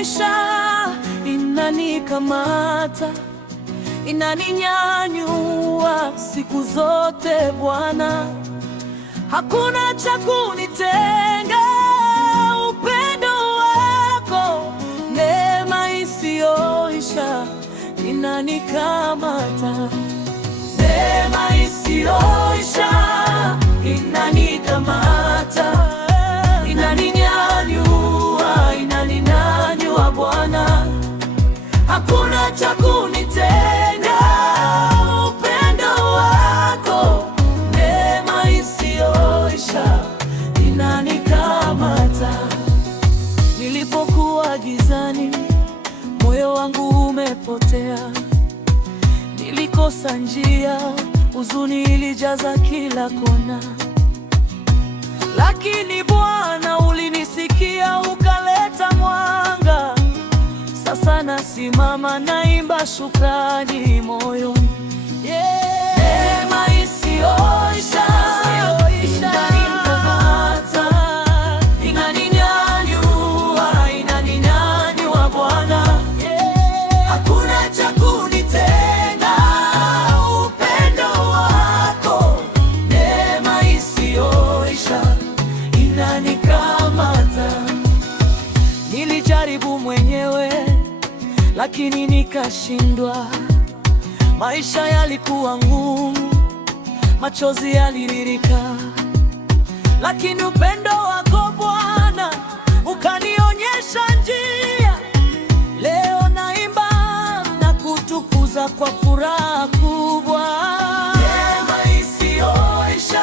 isiyoisha inanikamata, inaninyanyua siku zote Bwana. Hakuna cha kunitenga, upendo wako, neema isiyoisha inanikamata, neema isiyoisha inanikamata, inaninyanyua, inaninyanyua Bwana. Hakuna cha kunitenga, upendo wako, neema isiyoisha inanikamata. Nilipokuwa gizani, moyo wangu umepotea, nilikosa njia, huzuni ilijaza kila kona. Lakini Bwana ulinisikia, ukaleta mwanga. Sasa nasimama, naimba shukrani moyoni. Neema isiyoisha inanikamata, inaninyanyua, inaninyanyua Bwana. Hakuna cha kunitenga, upendo wako, neema isiyoisha inanikamata. Nilijaribu mwenyewe lakini nikashindwa. Maisha yalikuwa ngumu, machozi yaliririka, lakini upendo wako Bwana ukanionyesha njia. Leo naimba na kutukuza kwa furaha kubwa. Neema isiyoisha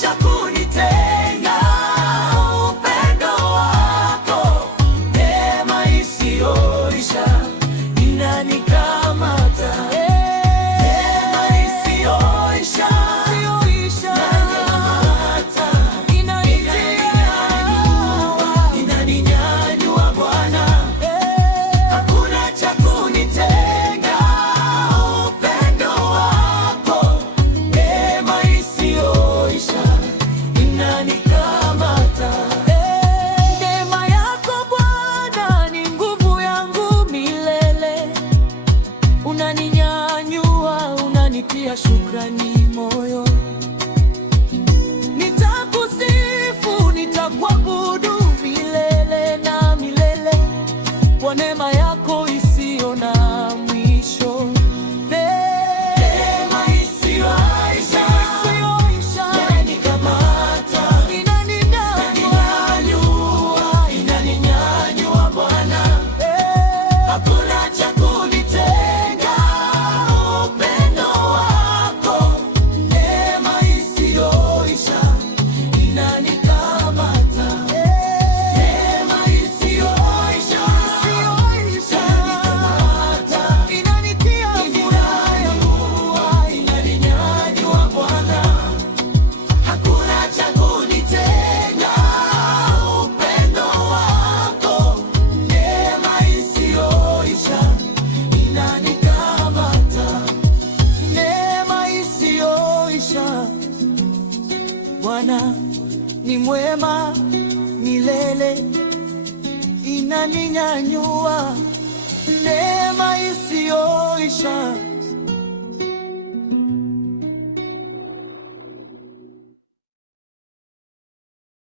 cha kunitenga, upendo wako, neema isiyoisha inanikamata, neema isiyoisha inanikamata, inaninyanyua Bwana. Hakuna cha kunitenga, upendo wako, neema isiyoisha inanikamata. Neema yako Bwana ni nguvu yangu milele, unaninyanyua, unanitia shukrani moyo. Nitakusifu, nitakuabudu milele na milele, kwa neema yako isiyo na mwisho. Neema isiyoisha inanikamata, inaninyanyua, inaninyanyua Bwana. Hakuna cha kunitenga, upendo wako, neema isiyoisha inanikamata, neema isiyoisha inanikamata, inanitia furaha, inaninyanyua Bwana. Hakuna cha kunitenga, upendo wako, neema isiyoisha inanikamata, neema isiyoisha. Bwana ni mwema milele, inaninyanyua,